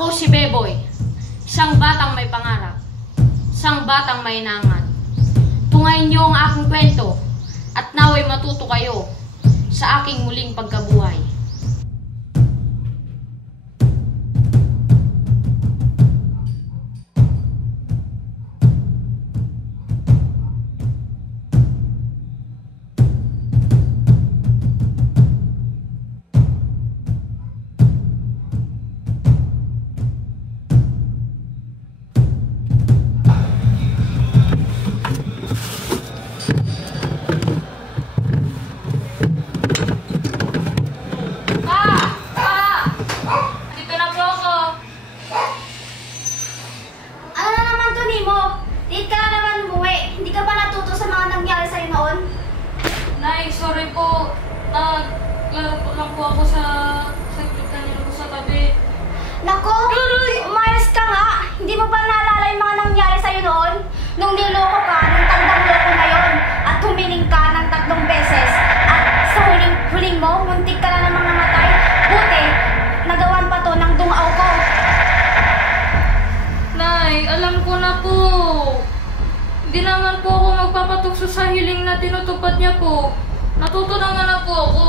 Ako si Beboy, isang batang may pangarap, isang batang may nangan. Tungayin niyo ang aking kwento at naway matuto kayo sa aking muling pagkabuhay. Nay, sorry po. Naglaro po lang po ako sa kanina po sa tabi. Nako! Umayos ka nga! Hindi mo ba naalala yung mga nangyari sa'yo noon? Nung niloko ka, nung tandang loko na yun, at humiling ka ng 3 beses, at sa huling mo, muntik ka na namang namatay. Buti, nagawan pa to ng dungaw ko. Nay, alam ko na po. Hindi naman po ako magpapatukso sa hiling na tinutupad niya po. Natuto naman na po ako.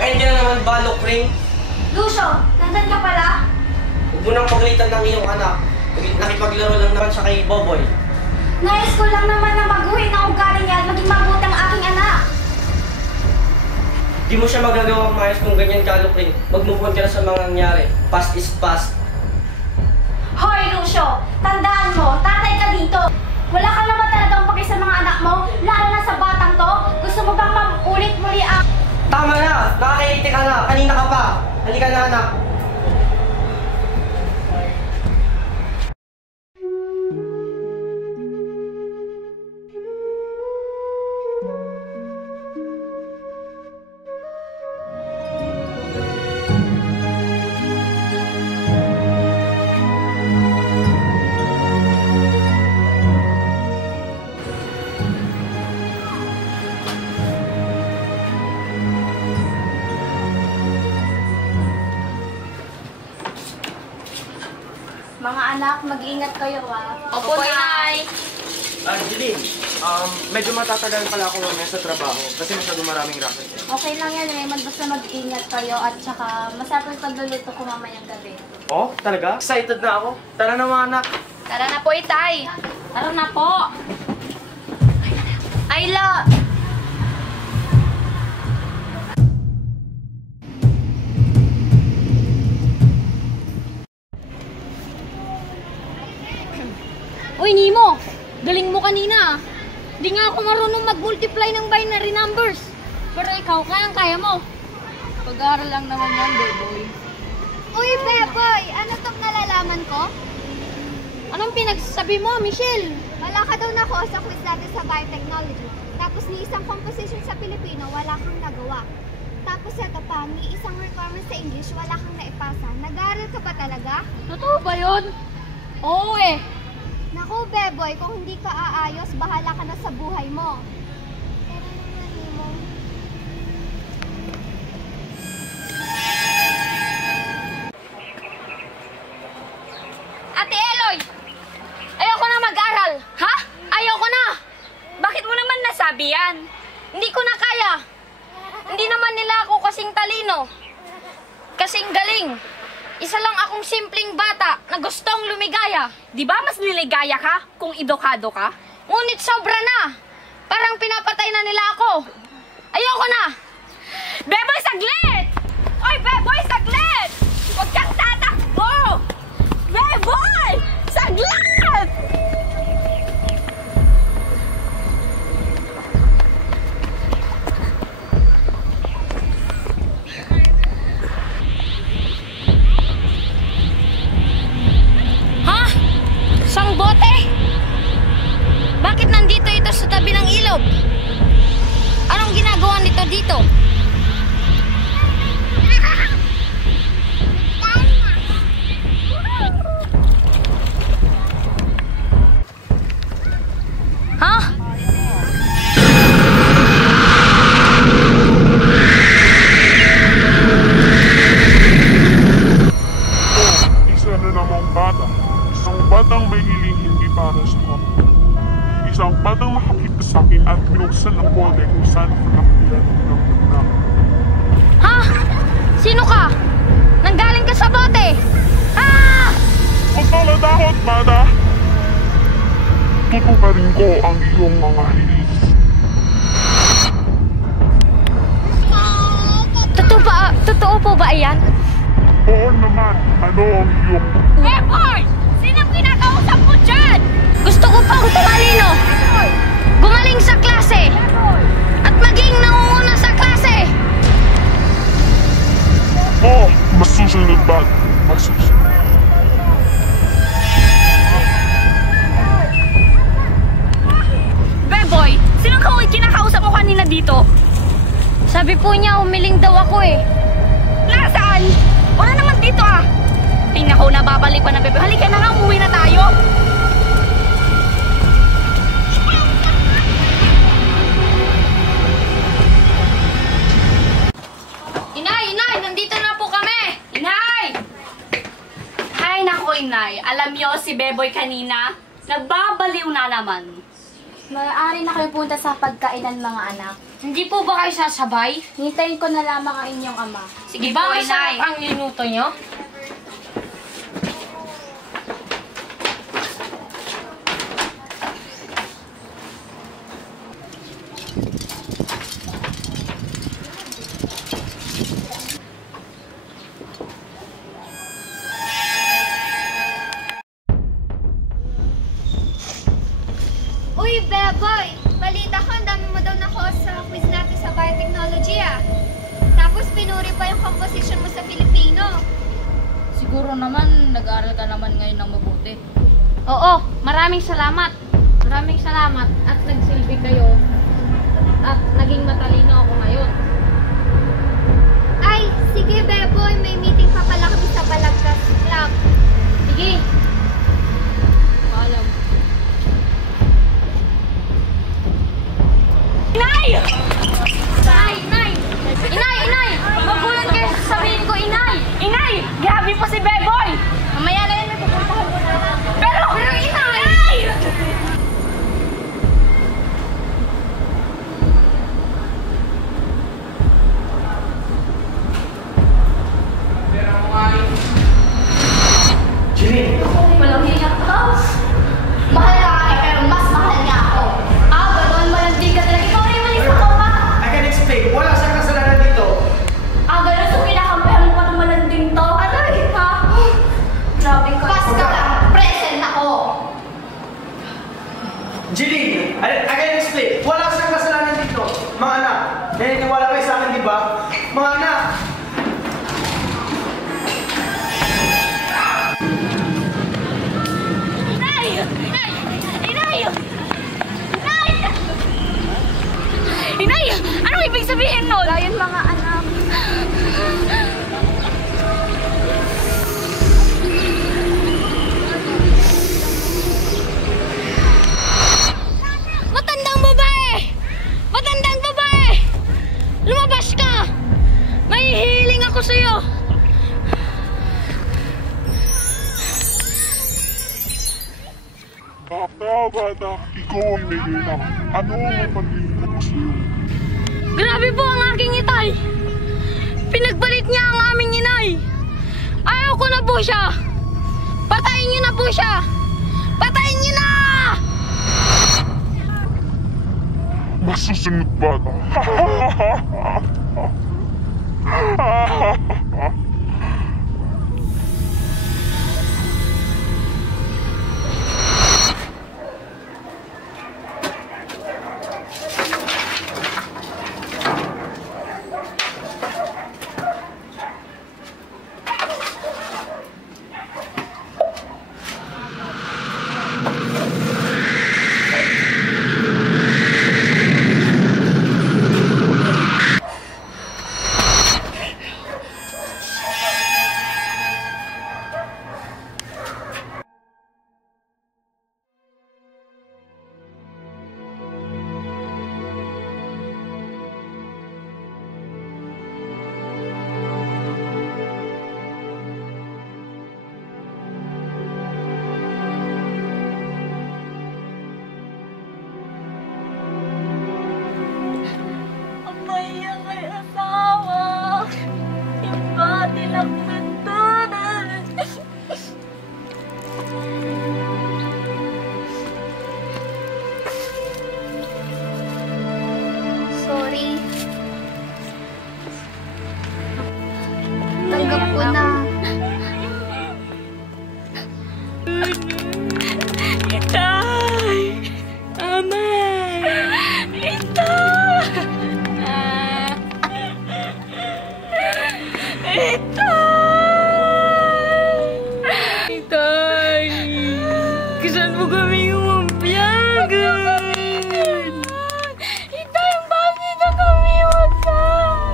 Ay, hindi na naman balok ring. Lucio, nandun ka pala? Huwag mo nang paglitan ng iyong anak. Nakipaglaro lang naman siya kay Boboy. Nais ko lang naman na baguhin ang ugali niya at maging mabuti ang aking anak. Di mo siya magagawang maayos kung ganyan kalok ring. Mag-move on ka na sa mga nangyari. Past is past. Hoy, Lucio! Tandaan mo, tatay ka dito! Wala ka naman talagang paki sa mga anak mo, lalo na sa batang to. Gusto mo bang maulit muli ang... Tama na! Nakakairite ka na! Kanina ka pa! Halika na, anak! Mga anak, mag-iingat kayo ha. Opo, Nay! Jeline, medyo matatagal pala ako mamaya sa trabaho kasi masyado maraming racket. Okay lang yan Raymond, basta mag-ingat kayo at saka masarap yung pagluluto ko mamayang gabi. Oh, talaga? Excited na ako. Tara na mga anak. Tara na po, Itay! Tara na po! Ayla! Uy, Nemo! Galing mo kanina. Di nga ako marunong mag-multiply ng binary numbers. Pero ikaw, kaya mo. Pag-aaral lang naman yan, Beboy. Uy, Beboy! Ano tong nalalaman ko? Anong pinagsasabi mo, Michelle? Wala ka daw na ko sa quiz natin sa biotechnology. Tapos ni isang composition sa Pilipino, wala kang nagawa. Tapos ito pa, ni isang requirement sa English, wala kang naipasa. Nag-aaral ka ba talaga? Totoo ba yun? Oo eh. Naku, Beboy, kung hindi ka aayos, bahala ka na sa buhay mo. Pero naman, mo. Ate Eloy! Ayoko na mag-aral. Ha? Ayoko na! Bakit mo naman nasabi yan? Hindi ko na kaya. Hindi naman nila ako kasing talino. Kasing galing. Isa lang akong simpleng bata na gustong lumigaya. Di ba mas liligaya ka kung edukado ka? Ngunit sobra na. Parang pinapatay na nila ako. Ayoko na. Beboy, saglit! Oy, Beboy, saglit! Huwag kang tatakbo! Beboy! Saglit! Sang bote? Bakit nandito ito sa tabi ng ilog? Anong ginagawa nito dito? Susunod, mana! Tutuparin ko ang iyong mga hiling. Totoo po ba yan? Oo naman, ano ang iyong... Boy! Sinong kinakausap mo dyan? Gusto ko pang tumalino. Gumaling sa klase. At maging nangunguna sa klase. Oh, masusunod ba? Masusunod. Beboy, sinong kinakausap mo kanina dito? Sabi po niya, umiling daw ako eh. Nasaan? Wala naman dito ah. Ay naku, nababalik pa na Beboy. Halika na nga, umuwi na tayo. Inay, nandito na po kami. Inay! Ay naku, Inay. Alam niyo si Beboy kanina, nagbabaliw na naman. Maaari na kayo punta sa pagkainan, mga anak. Hindi po ba kayo sasabay? Hintayin ko na lamang ang inyong ama. Sige Di ba po, masarap Inay. ang niluto nyo? Uy, Beboy! Balita ko, ang dami mo daw na-host sa quiz natin sa biotechnology Tapos pinuri pa yung composition mo sa Filipino. Siguro naman, nag-aaral ka naman ngayon ng mabuti. Oo, maraming salamat. Maraming salamat at nagsilbi kayo at naging matalino ako ngayon. Ay, sige Beboy, may meeting pa pala kami sa Balagtas Club. Sige. Paalam. Inay! Inay! Magulat kayo sa sabihin ko, Inay! Inay! Grabe po si Beboy! Mamaya na yan, may pupuntahan mo na lang. Pero Inay! Jilin! Walang hiyak ka. Mahal ka kami, pero mas mahal niya ako. Ganoon mo lang di ka talaga. Ikaw rin malis ako pa. I can explain. Wala siyang kasalanan dito. Ganoon so kinakampihan mo pa ng malanding to. Aray, ha? Grabe ka. Pas ka lang. Present ako. Jilin! I can explain. Wala siyang kasalanan dito. Mga anak, naniniwala kayo sa akin, di ba? Mga anak! Inay! Anong ibig sabihin nun? Ayun mga anak. Matandang babae! Matandang babae! Lumabas ka! May hiling ako sa'yo! Bata, ikaw ay may hilang. Ano ang paglilito ko sa'yo? Grabe po ang aking itay! Pinagbalit niya ang aming inay! Ayaw ko na po siya! Patayin niyo na po siya! Patayin niyo na! Masusunod, bata. Tanggap ko na. Itay! Amay! Itay! Itay! Saan mo kami umampiyagan? Itay, bakit na kami wagay?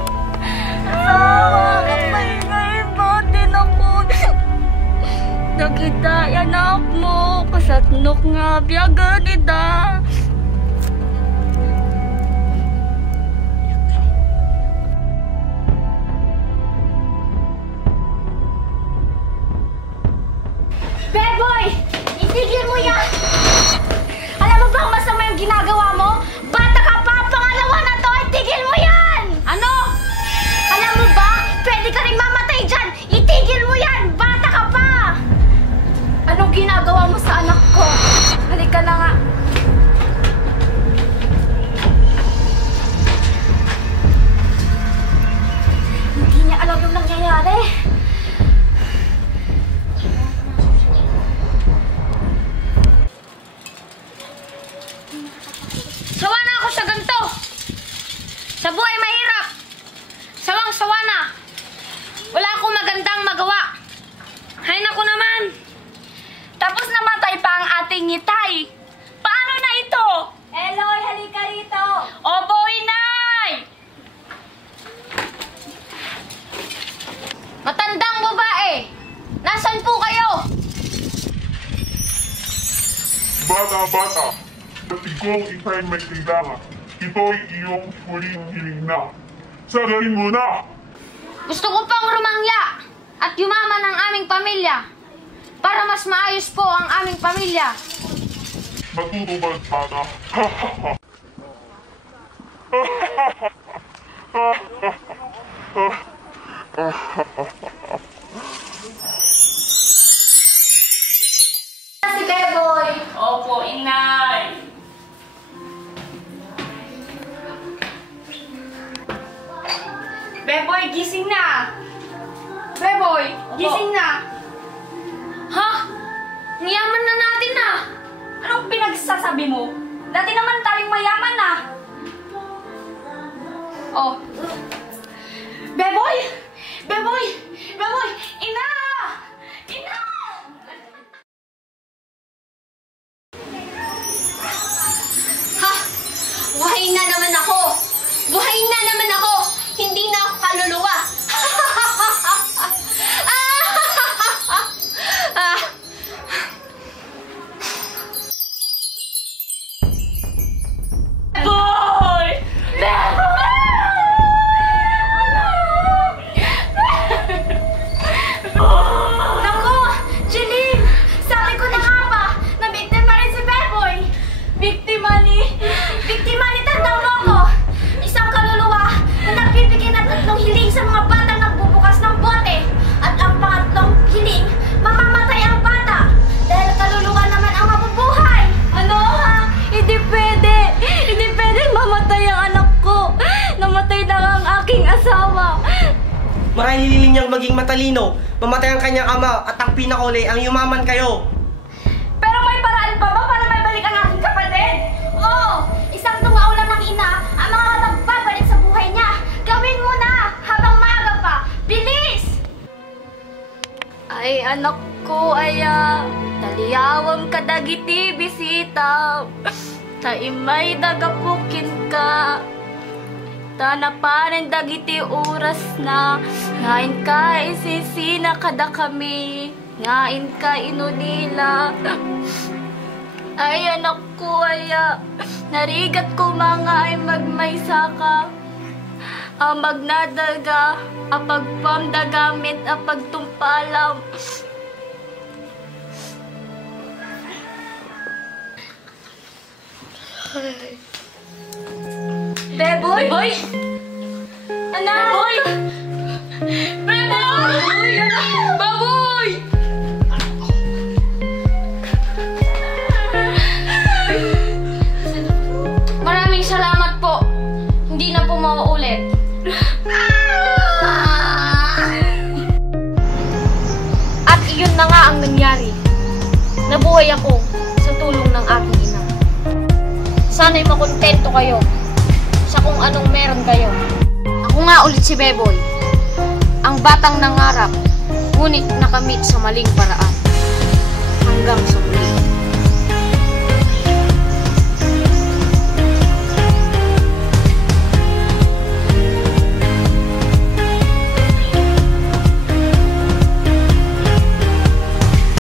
Asawa, kapay ngayon natin ako. Nakita anak mo, kasatnok nga biyagan ita. Beboy! Itigil mo yan! Alam mo bang masama yung ginagawa mo? Bata ka pa! Pangalawa na to! Itigil mo yan! Ano? Alam mo ba? Pwede ka rin mamatay dyan! Itigil mo yan! Bata ka pa! Anong ginagawa mo sa anak ko? Halika na nga. Hindi niya alam yung nangyayari. Sawa na ako sa ganito. Sa buhay mahirap. Sawang-sawa na. Wala akong magandang magawa. Hay naku naman. Tapos namatay pa ang ating ngitay. Paano na ito? Eloy, halika rito. Opo, inay! Matandang babae. Nasaan po kayo? Bata, ikaw ikay may kailangan. Ito'y iyong huling hiling na. Sagarin mo na! Gusto ko pang rumangya at yumaman ang aming pamilya para mas maayos po ang aming pamilya. Matutubad, bata. Si Beboy. Opo, inay. Beboy, gising na. Beboy, gising na. Ha? Niyaman na natin na. Anong pinagsasabi mo? Dati naman tayong mayaman na. Oh, Beboy! Beboy! Beboy! Ina! Ina! ha? Buhay na naman ako. Buhay na naman ako. Hindi na ako kaluluwa. Ah. Boy! Naku! Jeline! Sabi ko na nga ba na biktima rin si Beboy? Biktima ni Tandang Loko! Isang kaluluwa na nagbibigay ng tatlong hiling sa mga batang nagbubukas ng bote. At ang pangatlong hiling, mamamatay ang bata. Dahil kaluluwa naman ang mabubuhay. Ano ha? Hindi pwede. Hindi pwede mamatay ang anak ko. Namatay na ang aking asawa. Marahil hiniling niyang maging matalino, mamatay ang kanyang ama at ang pinakauli ang yumaman kayo. Pero may paraan pa ba para maibalik ang aking kapatid? Oo! Isang tungaulan ng ina ang mga magbabalik sa buhay niya. Gawin mo na habang maaga pa. Bilis! Ay, anak ko, aya. Taliyawam ka dagiti bisita. Taimay dagapukin ka. Tanapanen dagiti oras na. Ngain ka isisina kada kami. Ngain ka inunila. Ay, anak ko, aya. Narigat ko mga ay magmaysa ka. Ang magnadaga, apagpamdagamit, apagtumpalam. Beboy? Boy! Anak! Boy! Baboy! Baboy! Maraming salamat po. Hindi na po mauulit. Nabuhay ako sa tulong ng aking ina. Sana'y makontento kayo sa kung anong meron kayo. Ako nga ulit si Beboy, ang batang nangarap, ngunit nakamit sa maling paraan.